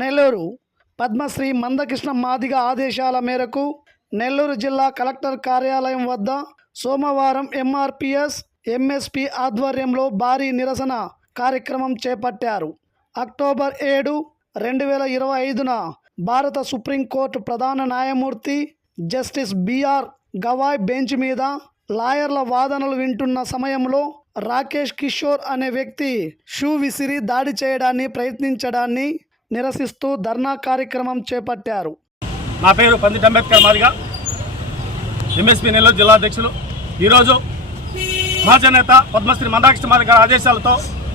నెల్లూరు పద్మశ్రీ మందకృష్ణ మాదిగ ఆదేశాల మేరకు నెల్లూరు జిల్లా కలెక్టర్ కార్యాలయం వద్ద సోమవారం ఎంఆర్పిఎస్ ఎంఎస్పి ఆధ్వర్యంలో భారీ నిరసన కార్యక్రమం చేపట్టారు. అక్టోబర్ 7, 2025న భారత సుప్రీంకోర్టు ప్రధాన న్యాయమూర్తి జస్టిస్ బిఆర్ గవాయ్ బెంచ్ మీద లాయర్ల వాదనలు వింటున్న సమయంలో రాకేష్ కిషోర్ అనే వ్యక్తి షూ విసిరి దాడి చేయడాన్ని ప్రయత్నించడాన్ని నిరసిస్తూ ధర్నా కార్యక్రమం చేపట్టారు. నా పేరు పందిట్ అంబేద్కర్ మాదిగ, ఎంఎస్పీ నెల్లూరు జిల్లా అధ్యక్షులు. ఈరోజు మాజీ నేత పద్మశ్రీ మందకృష్ణ మాదిగ గారి ఆదేశాలతో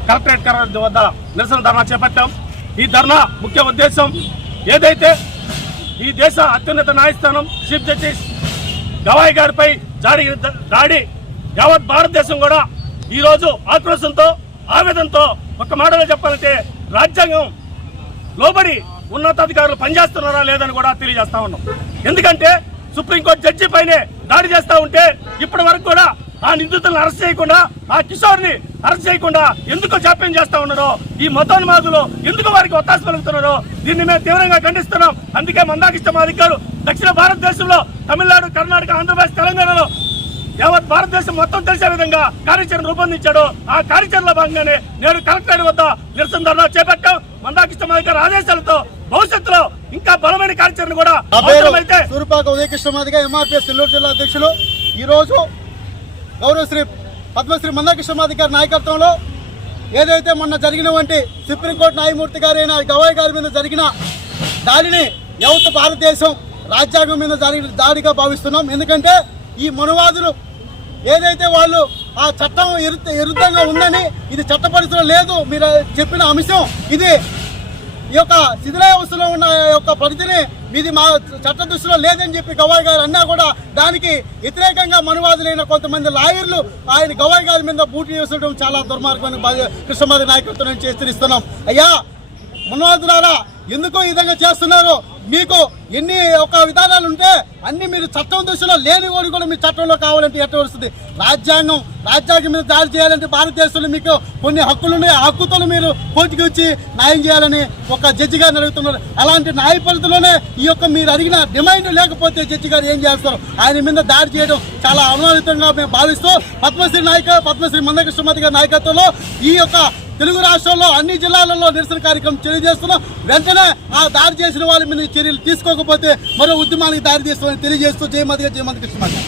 కలెక్టరేట్ కార్యాలయం వద్ద నిరసన ధర్నా చేపట్టాం. ఈ ధర్నా ముఖ్య ఉద్దేశం ఏదైతే ఈ దేశ అత్యున్నత న్యాయస్థానం చీఫ్ జస్టిస్ గవాయ్ గారిపై దాడి యావత్ భారతదేశం కూడా ఈరోజు ఆక్రోశంతో ఆవేదనతో ఒక మాటలో చెప్పాలంటే రాజ్యాంగం లోబడి ఉన్నతాధికారులు పనిచేస్తున్నారా లేదని కూడా తెలియజేస్తా ఉన్నాం. ఎందుకంటే సుప్రీంకోర్టు జడ్జి పైనే దాడి చేస్తూ ఉంటే ఇప్పటి వరకు కూడా ఆ నిందితులను అరెస్ట్ చేయకుండా, ఆ కిషోర్ని అరెస్ట్ చేయకుండా ఎందుకు జాప్యం చేస్తా ఉన్నారో, ఈ మతోన్మాదులు ఎందుకు వారికి ఒత్తాస పలుకుతున్నారో దీన్ని మేము తీవ్రంగా ఖండిస్తున్నాం. అందుకే మందకృష్ణ మాదిగ గారు దక్షిణ భారతదేశంలో తమిళనాడు, కర్ణాటక, ఆంధ్రప్రదేశ్, తెలంగాణలో యావత్ భారతదేశం మొత్తం తెలిసే విధంగా కార్యాచరణ రూపొందించాడు. ఆ కార్యాచరణలో భాగంగానే నేడు కలెక్టరేట్ వద్ద నిరసన ధర్నా చేపట్టాం. మందకృష్ణ మాదిగ గారి ఆదేశాలతో భవిష్యత్తులో ఇంకా బలమైన కార్యాచరణ కూడా అవసరమైతే సూర్యపాక ఉదయకృష్ణ మాదిగ ఎంఆర్పిఎస్ నెల్లూరు జిల్లా అధ్యక్షులు. ఈరోజు గౌరవశ్రీ పద్మశ్రీ మందకృష్ణ మాదిగ గారి నాయకత్వంలో ఏదైతే మొన్న జరిగినటువంటి సుప్రీంకోర్టు న్యాయమూర్తి గారైన గవాయ్ గారి మీద జరిగిన దాడిని యావత్ భారతదేశం రాజ్యాంగం మీద జరిగిన దాడిగా భావిస్తున్నాం. ఎందుకంటే ఈ మనువాదులు ఏదైతే వాళ్ళు ఆ చట్టం విరుద్ధంగా ఉందని, ఇది చట్ట పరిధిలో లేదు మీరు చెప్పిన అంశం, ఇది ఈ యొక్క శిథిలావస్థలో ఉన్న యొక్క పరిధిని మీది మా చట్ట దృష్టిలో లేదని చెప్పి గవాయ్ గారు అన్నా కూడా దానికి వ్యతిరేకంగా మనువాదులైన కొంతమంది లాయర్లు ఆయన గవాయ్ గారి మీద బూటీ వేసడం చాలా దుర్మార్గమైన కృష్ణమాది నాయకత్వం నుంచి హెచ్చరిస్తున్నాం. అయ్యా మనువాదులారా, ఎందుకు ఈ విధంగా చేస్తున్నారు? మీకు ఎన్ని ఒక విధానాలు ఉంటే అన్ని మీరు చట్టం దృష్టిలో లేని వాడు కూడా మీ చట్టంలో కావాలంటే ఎట్ట వస్తుంది? రాజ్యాంగం మీద దాడి చేయాలంటే భారతదేశంలో మీకు కొన్ని హక్కులు ఉన్నాయి. ఆ హక్కుతో మీరు కోర్టుకి వచ్చి న్యాయం చేయాలని ఒక జడ్జి గారిని అడుగుతున్నారు. అలాంటి న్యాయ పరిధిలోనే ఈ యొక్క మీరు అడిగిన డిమాండ్ లేకపోతే జడ్జి గారు ఏం చేస్తారు? ఆయన మీద దాడి చేయడం చాలా అమానుషంగా మేము భావిస్తూ పద్మశ్రీ మందకృష్ణ మాదిగ గారి నాయకత్వంలో ఈ యొక్క తెలుగు రాష్ట్రాల్లో అన్ని జిల్లాలలో నిరసన కార్యక్రమం తెలియజేస్తున్నాం. వెంటనే ఆ దాడి చేసిన వాళ్ళ మీద చర్యలు తీసుకోకపోతే మరో ఉద్యమానికి దారి తీస్తామని తెలియజేస్తూ జై మాదిగ, జై మందకృష్ణ మాదిగ.